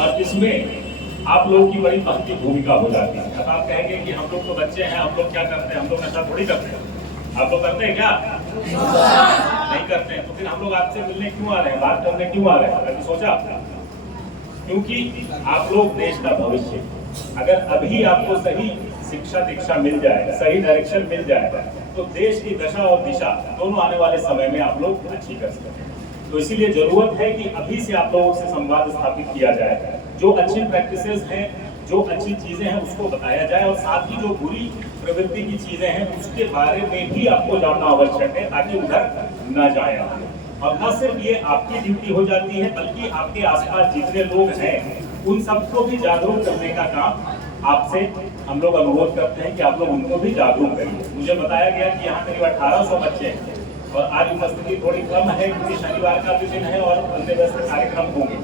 और इसमें आप लोगों की बड़ी महत्वपूर्ण भूमिका हो जाती है। अब आप कहेंगे कि हम लोग तो बच्चे हैं, हम लोग क्या करते हैं, हम लोग नशा थोड़ी करते हैं। आप लोग करते हैं क्या? नहीं करते हैं। तो फिर हम लोग आपसे मिलने क्यों आ रहे हैं, बात करने क्यों आ रहे हैं? कभी सोचा? क्योंकि आप लोग देश का भविष्य। अगर अभी आपको सही शिक्षा दीक्षा मिल जाए, सही डायरेक्शन मिल जाए, तो देश की दशा और दिशा दोनों आने वाले समय में आप लोग अच्छी कर सकते हैं। तो इसीलिए जरूरत है कि अभी से आप लोगों से संवाद स्थापित किया जाए, जो अच्छी प्रैक्टिसेस हैं, जो अच्छी चीजें हैं उसको बताया जाए, और साथ ही जो बुरी प्रवृत्ति की चीजें हैं उसके बारे में भी आपको जानना आवश्यक है, ताकि उधर न जाए। और न सिर्फ ये आपकी ड्यूटी हो जाती है, बल्कि आपके आसपास जितने लोग हैं उन सबको भी जागरूक करने का काम आपसे हम लोग अनुरोध करते हैं कि आप लोग उनको भी जागरूक करिए। मुझे बताया गया कि यहाँ करीब 1800 बच्चे हैं, और आज उपस्थिति थोड़ी कम है क्योंकि शनिवार का भी दिन है और अन्य व्यस्त कार्यक्रम होंगे।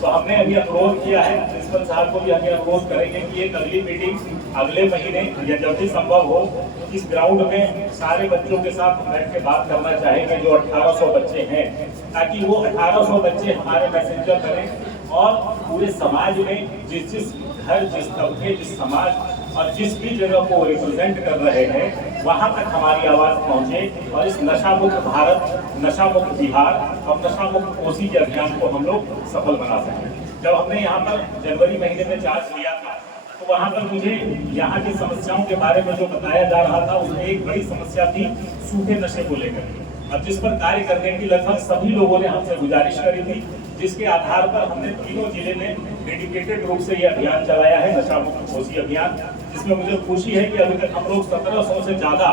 तो हमने अभी अनुरोध किया है, प्रिंसिपल साहब को भी हमें अनुरोध करेंगे कि एक अगली मीटिंग अगले महीने या जब भी संभव हो इस ग्राउंड में सारे बच्चों के साथ बैठ के बात करना चाहेंगे, जो 1800 बच्चे हैं, ताकि वो 1800 बच्चे हमारे मैसेंजर करें और पूरे समाज में जिस घर, जिस तबके, जिस समाज और जिस भी जगह को रिप्रेजेंट कर रहे हैं वहां तक हमारी आवाज पहुंचे, और इस नशा मुक्त भारत, नशा मुक्त बिहार और नशा मुक्त कोसी के अभियान को हम लोग सफल बना सकें। जब हमने यहाँ पर जनवरी महीने में चार्ज लिया था, तो वहां पर मुझे यहाँ की समस्याओं के बारे में जो बताया जा रहा था उसमें एक बड़ी समस्या थी सूखे नशे को लेकर, और जिस पर कार्य करने की लगभग सभी लोगों ने हमसे गुजारिश करी थी, जिसके आधार पर हमने तीनों जिले में डेडिकेटेड रूप से यह अभियान चलाया है, नशा मुक्त कोसी अभियान, जिसमें मुझे खुशी है कि अभी तक हम लोग 1700 से ज्यादा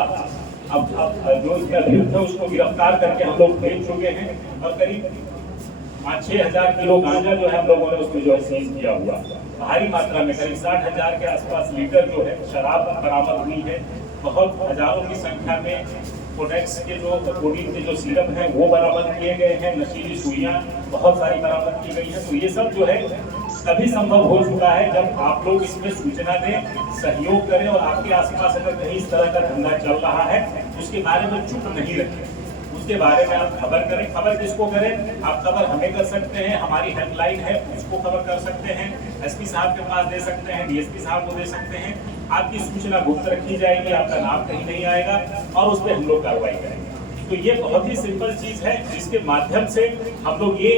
अब जो इसमें अभियुक्त है उसको गिरफ्तार करके हम लोग भेज चुके हैं, और करीब 5-6 हजार किलो गांजा जो है हम लोगों ने उसमें जो है सीज किया हुआ। भारी मात्रा में करीब 60,000 के आसपास लीटर जो है शराब बरामद हुई है। बहुत हजारों की संख्या में कोडेक्स के जो कोडीन के जो सिरप हैं वो बरामद किए गए हैं, नशीली सुइयां बहुत सारी बरामद की गई है। तो ये सब जो है तभी संभव हो चुका है जब आप लोग इसमें सूचना दें, सहयोग करें, और आपके आसपास अगर कहीं इस तरह का धंधा चल रहा है उसके बारे में चुप नहीं रखें, उसके बारे में आप खबर करें। खबर किसको करें? आप खबर हमें कर सकते हैं, हमारी हेल्पलाइन है उसको खबर कर सकते हैं, एसपी साहब के पास दे सकते हैं, डीएसपी साहब को दे सकते हैं। आपकी सूचना गुप्त रखी जाएगी, आपका नाम कहीं नहीं आएगा, और उस पर हम लोग कार्रवाई करेंगे। तो ये बहुत ही सिंपल चीज है, जिसके माध्यम से हम लोग ये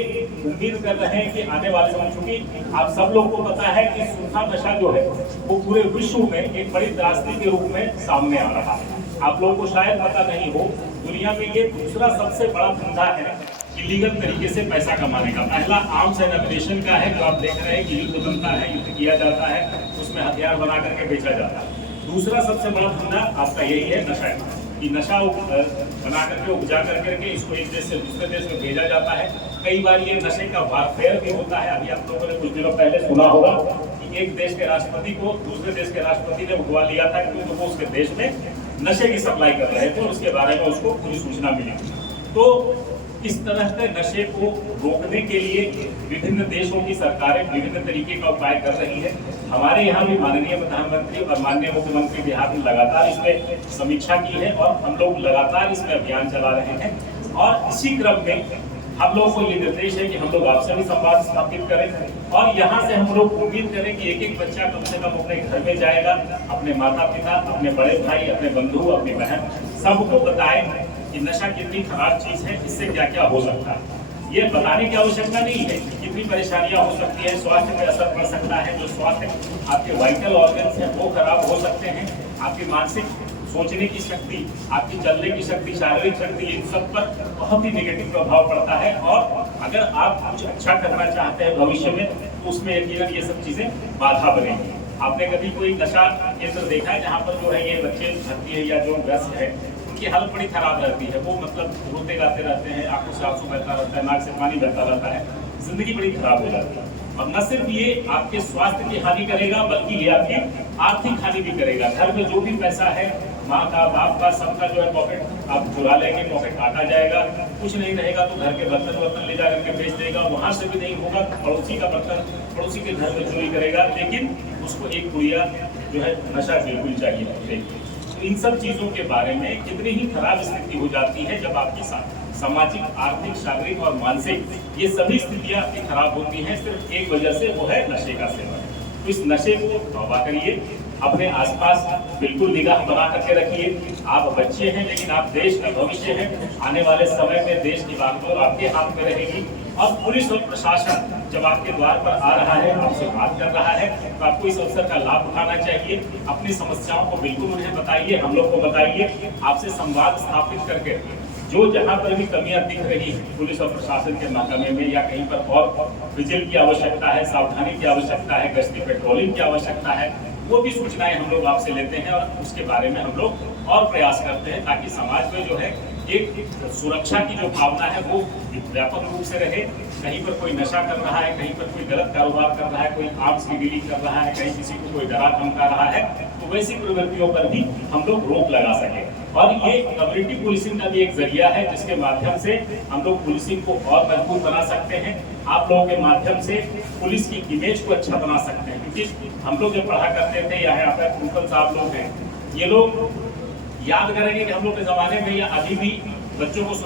उम्मीद कर रहे हैं कि आने वाले समय, चूंकि आप सब लोग को पता है कि सूखा नशा जो है वो पूरे विश्व में एक बड़ी त्रासदी के रूप में सामने आ रहा है। आप लोगों को शायद पता नहीं हो, दुनिया में ये दूसरा सबसे बड़ा धंधा है इलीगल तरीके से पैसा कमाने का। पहला आर्म्स एंड एमिनेशन का है, जो आप देख रहे हैं कि युद्ध बनता है, युद्ध किया जाता है, उसमें हथियार बना करके बेचा जाता है। दूसरा सबसे बड़ा धंधा आपका यही है नशा, कि नशा बना करके उपजा करके इसको एक देश से दूसरे देश में भेजा जाता है। कई बार ये नशे का वारफेयर भी होता है। अभी आप लोगों ने कुछ दिनों पहले सुना होगा कि एक देश के राष्ट्रपति को दूसरे देश के राष्ट्रपति ने उठवा लिया था क्योंकि वो उसके देश में नशे की सप्लाई कर रहे थे और उसके बारे में उसको पूरी सूचना मिली। तो इस तरह के नशे को रोकने के लिए विभिन्न देशों की सरकारें विभिन्न तरीके का उपाय कर रही है। हमारे यहाँ भी माननीय प्रधानमंत्री और माननीय मुख्यमंत्री बिहार ने लगातार इसमें समीक्षा की है, और हम लोग लगातार इसमें अभियान चला रहे हैं। और इसी क्रम में हम लोगों को ये निर्देश है कि हम लोग आपसे भी संवाद स्थापित करें, और यहाँ से हम लोग उम्मीद करें कि एक एक बच्चा कम से कम अपने घर में जाएगा, अपने माता पिता, अपने बड़े भाई, अपने बंधु, अपनी बहन, सबको बताएं कि नशा कितनी खराब चीज है, इससे क्या क्या हो सकता है। ये बताने की आवश्यकता नहीं है, कितनी परेशानियां हो सकती है, स्वास्थ्य पे असर पड़ सकता है, जो स्वास्थ्य आपके वाइटल ऑर्गन्स हैं वो खराब हो सकते हैं, आपकी मानसिक सोचने की शक्ति, आपकी चलने की शक्ति, शारीरिक शक्ति, इन सब पर बहुत ही नेगेटिव प्रभाव पड़ता है। और अगर आप कुछ अच्छा करना चाहते हैं भविष्य में, तो उसमें यकीनन ये सब चीजें बाधा बनेगी। आपने कभी कोई नशा केंद्र देखा है जहाँ पर जो है ये बच्चे भर्ती है या जो ग्रस्त है, उनकी हालत बड़ी खराब रहती है, वो मतलब रोते गाते रहते हैं, आंखों से आंसू बहता रहता है, नाक से पानी बहता रहता है, जिंदगी बड़ी खराब हो जाती है। और न सिर्फ ये आपके स्वास्थ्य की हानि करेगा, बल्कि ये आपकी आर्थिक हानि भी करेगा। घर में जो भी पैसा है, माँ का, बाप का, सबका जो है पॉकेट आप चुरा लेंगे, पॉकेट काटा जाएगा, कुछ नहीं रहेगा तो घर के बर्तन ले जा करके बेच देगा, वहां से भी नहीं होगा, पड़ोसी का बर्तन पड़ोसी के घर में चोरी करेगा, लेकिन उसको एक पुड़िया जो है नशा बिल्कुल चाहिए। तो इन सब चीजों के बारे में कितनी ही खराब स्थिति हो जाती है जब आपकी सामाजिक, आर्थिक, शारीरिक और मानसिक ये सभी स्थितियां आपकी खराब होती हैं सिर्फ एक वजह से, वो है नशे का सेवन। तो इस नशे को तौबा करिए, अपने आसपास बिल्कुल निगाह बना करके रखिए। आप बच्चे हैं लेकिन आप देश का भविष्य हैं। आने वाले समय में देश की बागडोर आपके हाथ में रहेगी। और पुलिस और प्रशासन जब आपके द्वार पर आ रहा है, आपसे बात कर रहा है, तो आपको इस अवसर का लाभ उठाना चाहिए। अपनी समस्याओं को बिल्कुल उन्हें बताइए, हम लोग को बताइए। आपसे संवाद स्थापित करके जो जहां पर भी कमियां दिख रही है पुलिस और प्रशासन के महकमे में या कहीं पर और विजिल की आवश्यकता है, सावधानी की आवश्यकता है, गश्ती पेट्रोलिंग की आवश्यकता है, वो भी सूचनाएं हम लोग आपसे लेते हैं और उसके बारे में हम लोग और प्रयास करते हैं ताकि समाज में जो है एक सुरक्षा की जो भावना है वो व्यापक रूप से रहे। कहीं पर कोई नशा कर रहा है, कहीं पर कोई गलत कारोबार कर रहा है, कोई आर्म्स की डीलिंग कर रहा है, कहीं किसी को कोई डरा धमका रहा है, तो वैसी प्रवृत्तियों पर भी हम लोग रोक लगा सके। और ये कम्युनिटी पुलिसिंग का भी एक जरिया है जिसके माध्यम से हम लोग पुलिसिंग को और मजबूत बना सकते हैं। आप लोगों के माध्यम से पुलिस की इमेज को अच्छा बना सकते हैं, क्योंकि हम लोग जब पढ़ा करते थे, यहाँ पे प्रिंसिपल साहब लोग हैं, ये लोग याद करेंगे कि हम लोग के जमाने में या अभी भी बच्चों को